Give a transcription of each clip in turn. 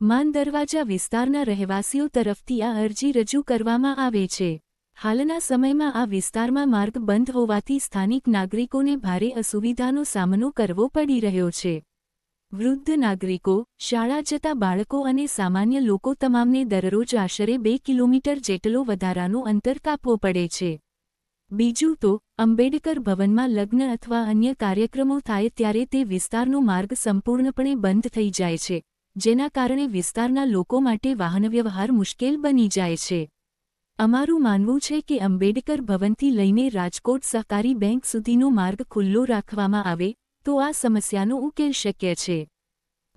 માન દરવાજા વિસ્તારના રહેવાસીઓ તરફથી આ અરજી રજૂ કરવામાં આવે છે। હાલના સમયમાં આ વિસ્તારમાં માર્ગ બંધ હોવાથી સ્થાનિક નાગરિકોને ભારે અસુવિધાનો સામનો કરવો પડી રહ્યો છે। વૃદ્ધ નાગરિકો, શાળા જતા બાળકો અને સામાન્ય લોકો તમામને દરરોજ આશરે 2 કિલોમીટર જેટલો વધારાનો અંતર કાપવો પડે છે। બીજું તો અંબેડકર ભવનમાં લગ્ન અથવા અન્ય કાર્યક્રમો થાય ત્યારે તે વિસ્તારનો માર્ગ સંપૂર્ણપણે બંધ થઈ જાય છે, જેના કારણે વિસ્તારના લોકો માટે વાહનવ્યવહાર મુશ્કેલ બની જાય છે। અમારું માનવું છે કે અંબેડકર ભવનથી લઈને રાજકોટ સહકારી બેંક સુધીનો માર્ગ ખુલ્લો રાખવામાં આવે તો આ સમસ્યાનો ઉકેલ શક્ય છે।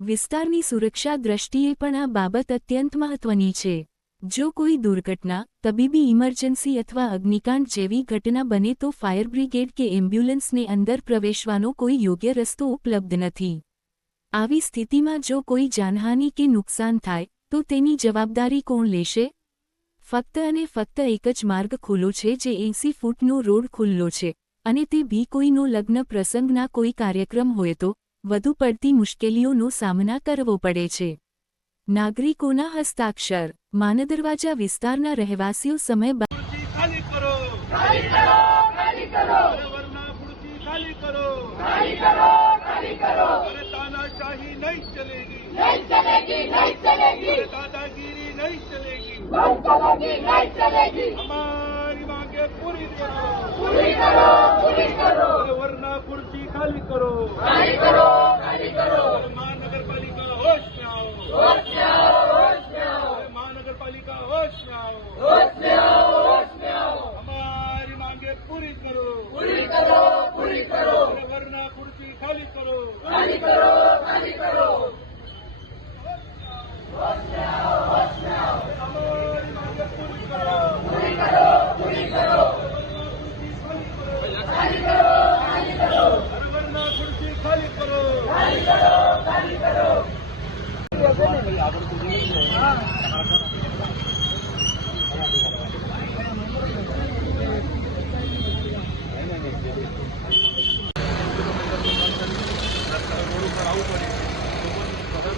વિસ્તારની સુરક્ષા દ્રષ્ટિએ પણ આ બાબત અત્યંત મહત્વની છે। જો કોઈ દુર્ઘટના, તબીબી ઇમરજન્સી અથવા અગ્નિકાંડ જેવી ઘટના બને તો ફાયર બ્રિગેડ કે એમ્બ્યુલન્સને અંદર પ્રવેશવાનો કોઈ યોગ્ય રસ્તો ઉપલબ્ધ નથી। આવી સ્થિતિમાં જો કોઈ જાનહાનિ કે નુકસાન થાય તો તેની જવાબદારી કોણ લેશે? ફક્ત અને ફક્ત એક જ માર્ગ ખુલ્લો છે, જે 80 ફૂટનો રોડ ખુલ્લો છે, અને તે ભી કોઈનો લગ્ન પ્રસંગના કોઈ કાર્યક્રમ હોય તો વધુ પડતી મુશ્કેલીઓનો સામના કરવો પડે છે। નાગરિકોના હસ્તાક્ષર। માનદરવાજા વિસ્તારના રહેવાસીઓ સમય खाली करो, खाली करो, खाली करो, वरना कुर्सी खाली करो, खाली करो, खाली करो, अरे तानाशाही नहीं चलेगी, नहीं चलेगी, नहीं चलेगी, अरे दादागिरी नहीं चलेगी, नहीं चलेगी, नहीं चलेगी, हमारी मांगे पूरी करो, पूरी करो, पूरी करो, अरे वरना कुर्सी खाली करो, खाली करो, खाली करो, अरे महानगर पालिका होश में आओ, होश में आओ, होश में आओ, अरे महानगर पालिका होश में आओ, होश में आओ, होश में आओ, हमारी मांगे पूरी करो, पूरी करो, पूरी करो, अरे वरना कुर्सी खाली करो, खाली करो, खाली करो, होश में आओ, होश में आओ, हमारी मांगे पूरी करो, पूरी करो, पूरी करो, खाली करो, खाली करो, अरे वरना कुर्सी खाली करो, खाली करो, खाली करो।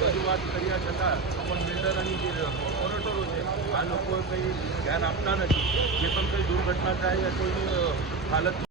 રજૂઆત કર્યા છતાં પણ બિલ્ડરોની જે ઓપરેટરો છે આ લોકો કંઈ ધ્યાન આપતા નથી। જે પણ કંઈ દુર્ઘટના થાય કોઈની હાલત